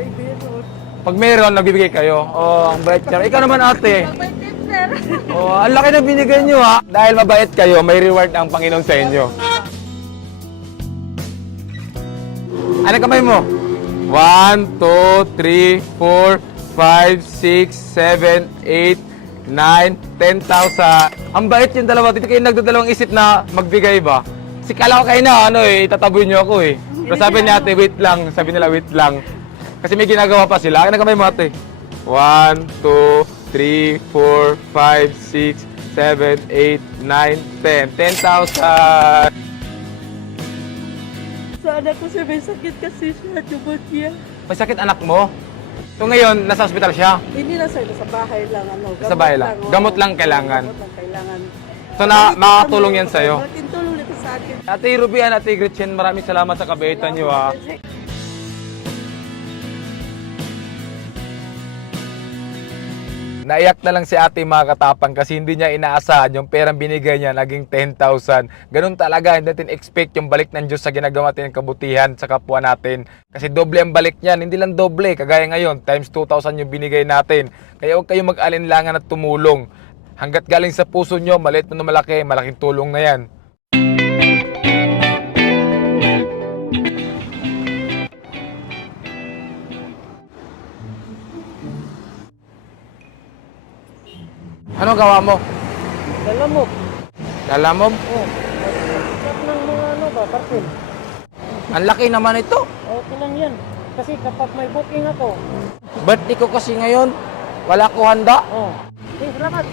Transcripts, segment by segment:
may meron. Pag meron, nagbibigay kayo. Oh, ang bait niya. Ikaw naman ate. Mabait din, sir. Oh, ang laki na binigay niyo ha. Dahil mabait kayo, may reward ang Panginoon sa inyo. Ano kamay mo? 1, 2, 3, 4, 5, 6, 7, 8, 9, 10,000. Ang bait yung dalawa. Dito kayo nagdadalawang isip na magbigay ba? Kasi kala ko kayo na, itataboy niyo ako eh. Pero sabi ni ate, wait lang. Sabi nila, wait lang. Kasi may ginagawa pa sila. Ano kamay mo ate? 1, 2, 3, 4, 5, 6, 7, 8, 9, 10. 10,000. Sa anak ko, sir, may sakit kasi siya. Tubod niya. May sakit anak mo? So ngayon, nasa ospital siya? Hindi na, sir. Sa bahay lang. Sa bahay lang? oo. Gamot lang kailangan? Gamot lang kailangan. So makakatulong yan sa'yo? Malaking tulong nito sa akin. Ate Rubian, Ate Gretchen, maraming salamat sa kabaitan niyo ha. Naiyak na lang si ate mga katapang kasi hindi niya inaasahan yung perang binigay niya naging 10,000. Ganun talaga, hindi natin expect yung balik ng Diyos sa ginagawa natin ng kabutihan sa kapwa natin. Kasi doble ang balik niyan, hindi lang doble, kagaya ngayon, times 2,000 yung binigay natin. Kaya huwag kayong mag-alinlangan at tumulong. Hanggat galing sa puso nyo, maliit mo na malaki, malaking tulong na yan. Ano gawa mo? Dalamog. Lalamog? Oo. Sarap ng mga parcel. Ang laki naman ito. Okay lang yan. Kasi kapag may booking ako. Birthday ko kasi ngayon. Wala ko handa. Oh. Okay, salamat.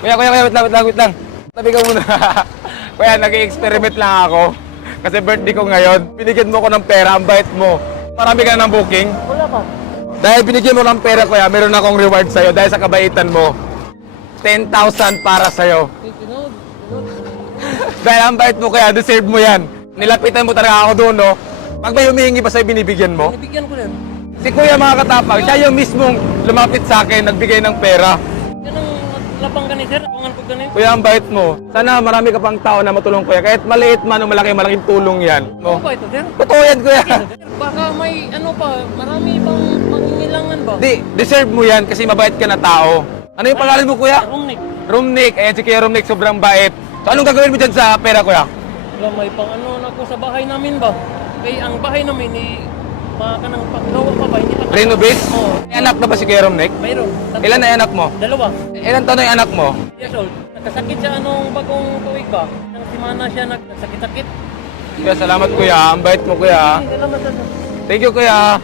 Kuya, wait lang. Tabi ka muna. Kuya, nag-i-experiment lang ako. Kasi birthday ko ngayon. Binigyan mo ko ng pera, ang bait mo. Marami ka ng booking. Wala ba? Dahil binigyan mo ng pera, kuya, meron akong reward sa'yo dahil sa kabaitan mo. 10,000 para sa'yo. Dahil ang bait mo, kaya deserve mo yan. Nilapitan mo talaga ako doon, no? Pag may humihingi pa sa'yo, binibigyan mo? Binibigyan ko rin. Si kuya mga katapang, siya yung mismong lumapit sa akin, nagbigay ng pera. Yan ang labang gani, sir. Tungan ko gani. Kuya, ang bait mo. Sana marami ka pang tao na matulong kuya. Kahit maliit man o malaking tulong yan. Ano No? ba ito, sir? Totoo yan, kuya. Baka may marami pang mangingilangan ba? Di, deserve mo yan kasi mabait ka na tao. Ano yung pangalan mo, kuya? Rumnik. Rumnik. Ayan si Kuya Rumnik, sobrang bait. So, anong gagawin mo dyan sa pera, kuya? Wala, may pang na ko sa bahay namin ba? Kaya ang bahay namin baka nang paggawa pa ba? Hindi pa Renovate? Oo. May anak na ba si Kuya Rumnik? Mayroon. Ilan na yung anak mo? Dalawa. Ilan taon na yung anak mo? Years old. Nagkasakit siya anong bagong tuwig ba? Nang simana siya nagsakit-sakit. Kuya, salamat kuya. Ang bait mo, kuya. Salamat, sir. Thank you, kuya.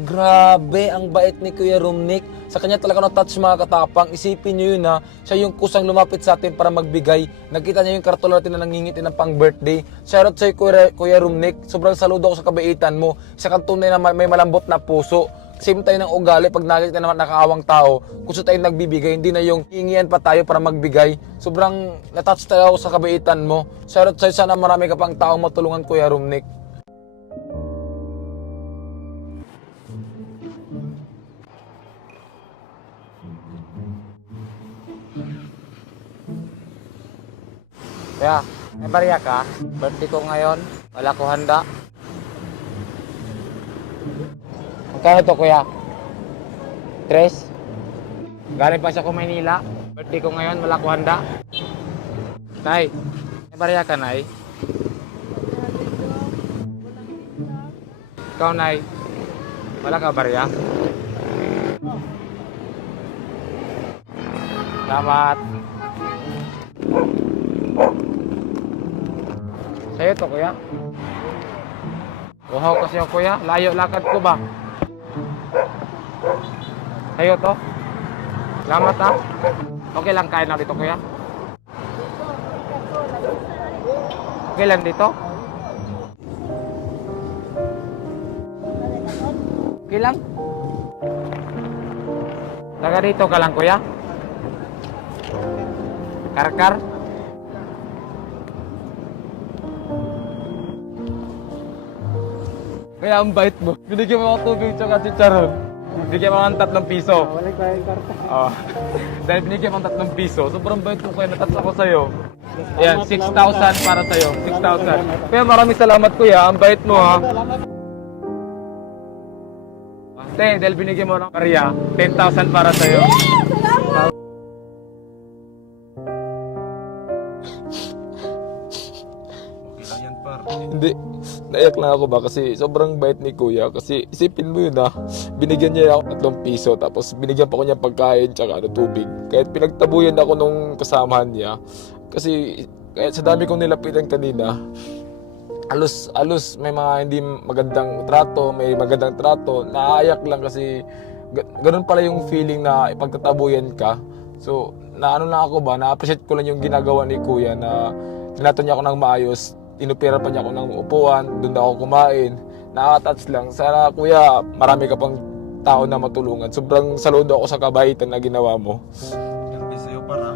Grabe, ang bait ni Kuya Rumnik. Sa kanya talaga na-touch mga katapang. Isipin niyo yun ha. Siya yung kusang lumapit sa atin para magbigay. Nakita niya yung karton natin na nangingiti ng pang-birthday. Shoutout sa'yo Kuya Rumnik. Sobrang saludo ako sa kabaitan mo. Isa kang tunay na may malambot na puso. Same tayo ng ugali pag nakita naman nakaawang tao. Gusto tayong nagbibigay, hindi na yung hingian pa tayo para magbigay. Sobrang na-touch tayo sa kabaitan mo. Shoutout sa'yo, sana marami ka pang taong matulungan Kuya Rumnik. Kaya, may barya ka? Birthday ko ngayon. Wala ko handa. Magkano to, kuya? 3? Galing pa siya ko Maynila. Birthday ko ngayon. Wala ko handa. Nay, may barya ka, Nay? Ikaw, Nay? Wala ka barya? Salamat. Sa'yo to, kuya. Uhaw kasi ako, kuya. Layo lakad ko ba? Sa'yo to. Salamat, ha. Okay lang kain na dito, kuya. Okay lang dito. Okay lang. Taga dito ka lang, kuya. Karkar. Kaya ang bait mo. Binigyan mo ako tubig tsaka chicharon. Binigyan mo ako ng 3 piso. Wala kayong karta. Dahil binigyan mo ng 3 piso, sobrang bait mo kaya natats ako sa'yo. Ayan, 6,000 para sa'yo. 6,000. Kuya, maraming salamat kuya. Ang bait mo ha. Te, dahil binigyan mo ng karya, 10,000 para sa'yo. Okay lang yan, par. Hindi, naiyak lang ako ba kasi sobrang bait ni kuya. Kasi isipin mo yun ha, binigyan niya ako 3 piso tapos binigyan pa ko niya pagkain tsaka tubig. Kahit pinagtabuyan ako nung kasamahan niya. Kasi kahit sa dami kong nilapitan kanina, alos may mga hindi magandang trato, may magandang trato, naayak lang kasi ganun pala yung feeling na ipagtatabuyan ka. So, naano lang ako ba, na-appreciate ko lang yung ginagawa ni kuya na tinato niya ako ng maayos, inupira pa niya ako ng upuan, doon na ako kumain, nakaka-touch lang. Sana kuya, marami ka pang tao na matulungan. Sobrang saludo ako sa kabaitan na ginawa mo. Yan sa'yo, par, ha?